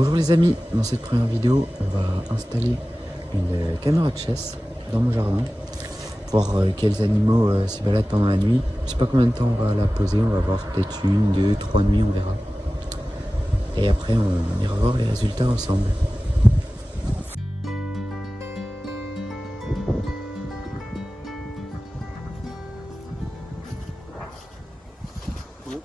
Bonjour les amis, dans cette première vidéo, on va installer une caméra de chasse dans mon jardin, voir quels animaux s'y baladent pendant la nuit. Je sais pas combien de temps on va la poser, on va voir peut-être 1, 2, 3 nuits, on verra. Et après on ira voir les résultats ensemble. Bon,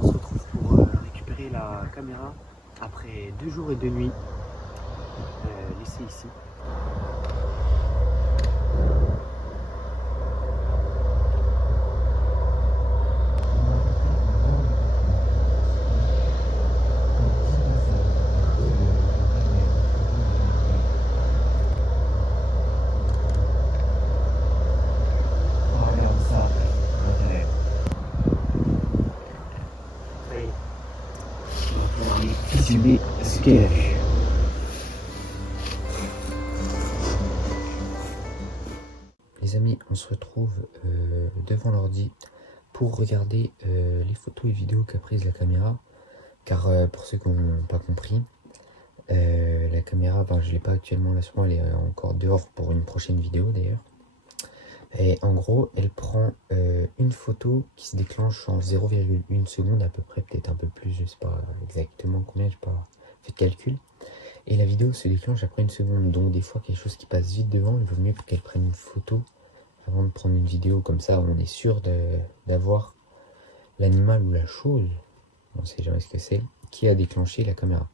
on se retrouve pour récupérer la caméra après 2 jours et 2 nuits laissée ici. Visionner ce qu'elle a vu. Les amis, on se retrouve devant l'ordi pour regarder les photos et vidéos qu'a prises la caméra. Car pour ceux qui n'ont pas compris, la caméra, je ne l'ai pas actuellement là sur moi, elle est encore dehors pour une prochaine vidéo d'ailleurs. Et en gros, elle prend une photo qui se déclenche en 0,1 seconde à peu près, peut-être un peu plus, je ne sais pas exactement combien, je n'ai pas fait de calcul. Et la vidéo se déclenche après 1 seconde, donc des fois quelque chose qui passe vite devant, il vaut mieux qu'elle prenne une photo avant de prendre une vidéo, comme ça on est sûr d'avoir l'animal ou la chose, on ne sait jamais ce que c'est, qui a déclenché la caméra.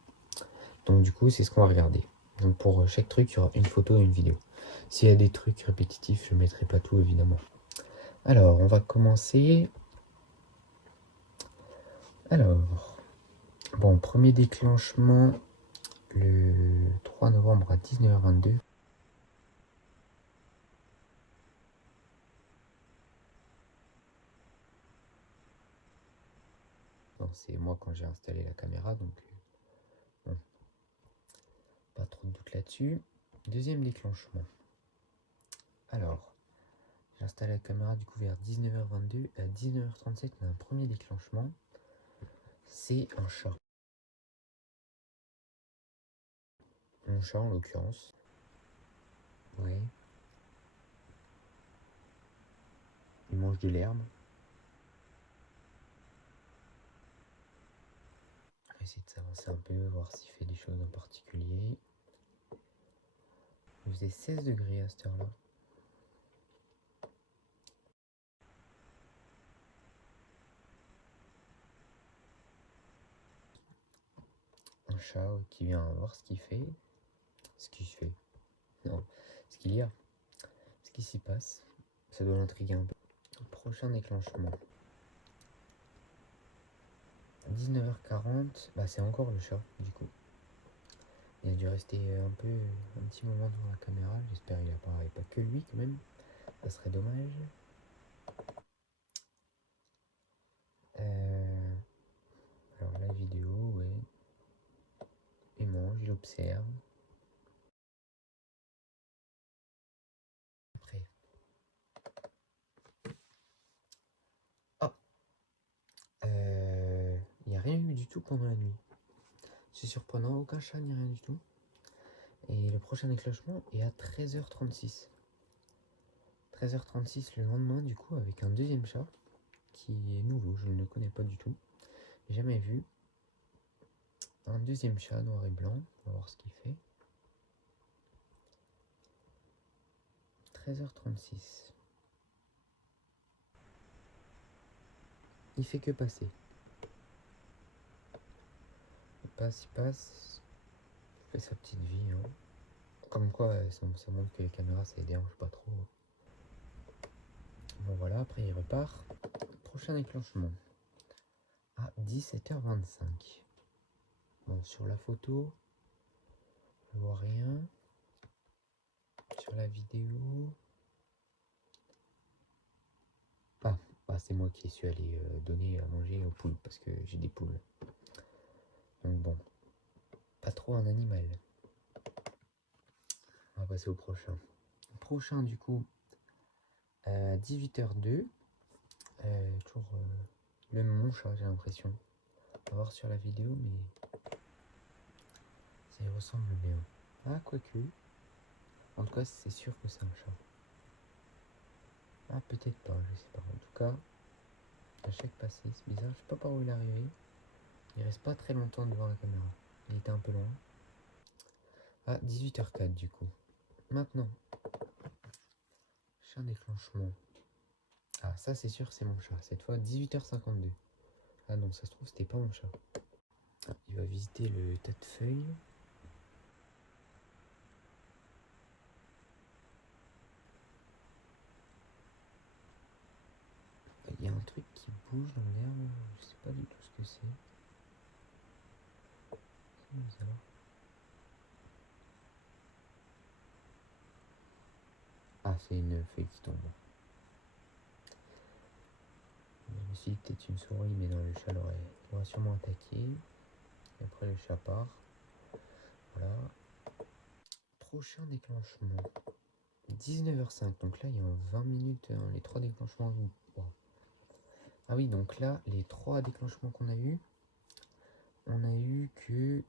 Donc du coup c'est ce qu'on va regarder. Donc pour chaque truc il y aura une photo et une vidéo. S'il y a des trucs répétitifs je ne mettrai pas tout évidemment. Alors on va commencer. Alors bon, premier déclenchement le 3 novembre à 19h22. C'est moi quand j'ai installé la caméra, donc bon, pas trop de doute là-dessus. Deuxième déclenchement. Alors, j'installe la caméra du coup vers 19h22. À 19h37, on a un premier déclenchement. C'est un chat. Un chat en l'occurrence. Ouais. Il mange de l'herbe. On va essayer de s'avancer un peu, voir s'il fait des choses en particulier. Il faisait 16 degrés à cette heure-là. Un chat qui vient voir ce qu'il fait. Ce qu'il fait. Non, ce qu'il y a. Ce qui s'y passe. Ça doit l'intriguer un peu. Prochain déclenchement. 19h40. C'est encore le chat, du coup. Il a dû rester un petit moment devant la caméra. J'espère qu'il n'apparaît pas que lui quand même. Ça serait dommage. Alors la vidéo, ouais. Il mange, il observe. Après. Oh, il n'y a rien eu du tout pendant la nuit. C'est surprenant, aucun chat ni rien du tout. Et le prochain déclenchement est à 13h36. 13h36 le lendemain du coup avec un deuxième chat qui est nouveau, je ne le connais pas du tout. Jamais vu. Un deuxième chat noir et blanc, on va voir ce qu'il fait. 13h36. Il fait que passer. Il passe. Il fait sa petite vie. Hein. Comme quoi, ça montre que les caméras, ça les dérange pas trop. Bon voilà, après il repart. Prochain déclenchement. À 17h25. Bon, sur la photo, je vois rien. Sur la vidéo... c'est moi qui suis allé donner à manger aux poules, parce que j'ai des poules. Donc bon, pas trop un animal. On va passer au prochain. Prochain du coup, à 18h02. Toujours même mon chat, j'ai l'impression. On va voir sur la vidéo, mais Ça y ressemble bien. Ah, quoique. En tout cas, c'est sûr que c'est un chat. Ah, peut-être pas, je sais pas. En tout cas, à chaque passé, c'est bizarre. Je sais pas par où il est arrivé. Il reste pas très longtemps devant la caméra. Il était un peu loin. Ah, 18h04 du coup. Maintenant, chat déclenchement. Ah, ça c'est sûr, c'est mon chat. Cette fois, 18h52. Ah non, ça se trouve, c'était pas mon chat. Ah, il va visiter le tas de feuilles. Il y a un truc qui bouge dans l'herbe. Je sais pas du tout ce que c'est. C'est bizarre. Ah, c'est une feuille qui tombe. Je me suis dit peut-être une souris, mais non, le chat l'aurait sûrement attaqué. Et après, le chat part. Voilà. Prochain déclenchement. 19h05. Donc là, il y a en 20 minutes les 3 déclenchements. Wow. Ah oui, donc là, les 3 déclenchements qu'on a eu, on a eu que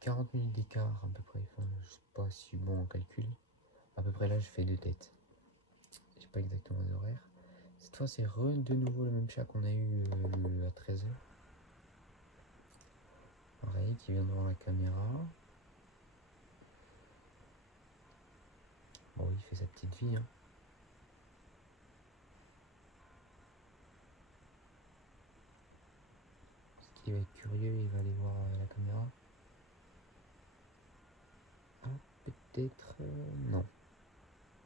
40 minutes d'écart à peu près. Enfin, je sais pas si bon en calcul. À peu près là, je fais 2 têtes. Je sais pas exactement les horaires. Cette fois, c'est de nouveau le même chat qu'on a eu à 13h. Pareil, qui vient devant la caméra. Bon, il fait sa petite vie. Hein. Parce qu'il va être curieux, il va aller voir la caméra. Ah, peut-être... non.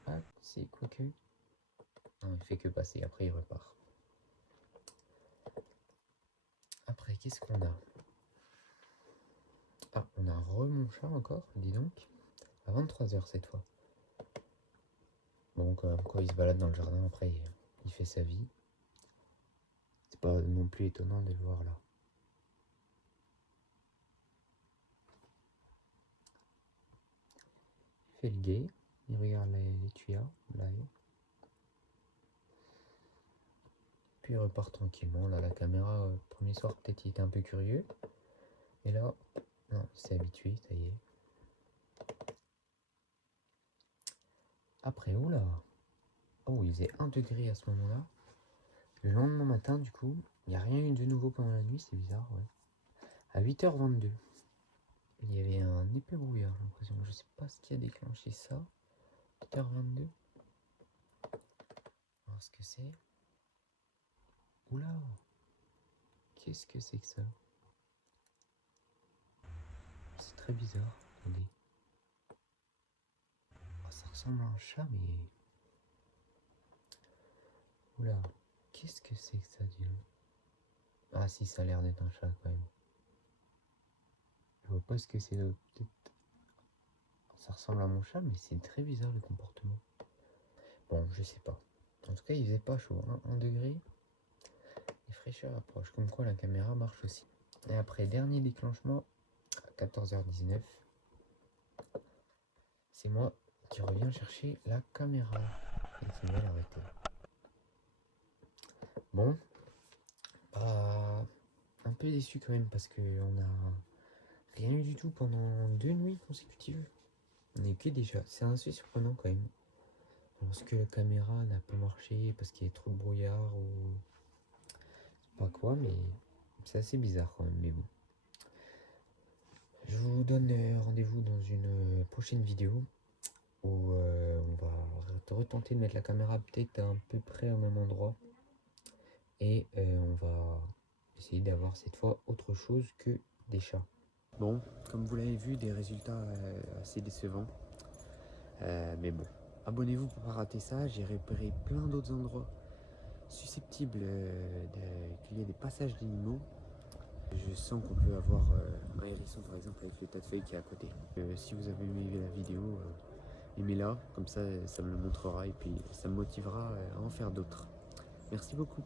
Ah, c'est quoique... Non, il fait que passer, après il repart. Après, qu'est-ce qu'on a? Ah, on a mon chat encore, dis donc. À 23h cette fois. Bon, quand il se balade dans le jardin, après il fait sa vie. C'est pas non plus étonnant de le voir là. Il fait le guet, il regarde les tuyaux, là. Puis il repart tranquillement. Là, la caméra, premier soir, peut-être il était un peu curieux. Et là, non, il s'est habitué, ça y est. Après, oula! Oh, il faisait 1 degré à ce moment-là. Le lendemain matin, du coup, il n'y a rien eu de nouveau pendant la nuit, c'est bizarre, ouais. À 8h22, il y avait un épais brouillard, j'ai l'impression. Je sais pas ce qui a déclenché ça. 8h22. On va voir ce que c'est. Oula! Qu'est-ce que c'est que ça? C'est très bizarre. Regardez. Oh, ça ressemble à un chat, mais... Oula! Qu'est-ce que c'est que ça, dis donc? Ah si, ça a l'air d'être un chat, quand même. Je vois pas ce que c'est. Peut-être... Ça ressemble à mon chat, mais c'est très bizarre, le comportement. Bon, je sais pas. En tout cas, il faisait pas chaud. 1 degré. Les fraîcheurs approchent. Comme quoi, la caméra marche aussi. Et après, dernier déclenchement, à 14h19. C'est moi qui reviens chercher la caméra et qui va l'arrêter. Bon, un peu déçu quand même parce qu'on a rien eu du tout pendant 2 nuits consécutives. On est que déjà, c'est assez surprenant quand même. Lorsque la caméra n'a pas marché parce qu'il y a trop de brouillard ou pas quoi, mais c'est assez bizarre quand même, mais bon. Je vous donne rendez-vous dans une prochaine vidéo où on va retenter de mettre la caméra peut-être à peu près au même endroit et on va essayer d'avoir cette fois autre chose que des chats. Bon, comme vous l'avez vu, des résultats assez décevants, mais bon, abonnez-vous pour pas rater ça. J'ai repéré plein d'autres endroits susceptibles qu'il y ait des passages d'animaux. Je sens qu'on peut avoir un hérisson par exemple avec le tas de feuilles qui est à côté. Si vous avez aimé la vidéo, aimez-la, comme ça ça me le montrera et puis ça me motivera à en faire d'autres. Merci beaucoup.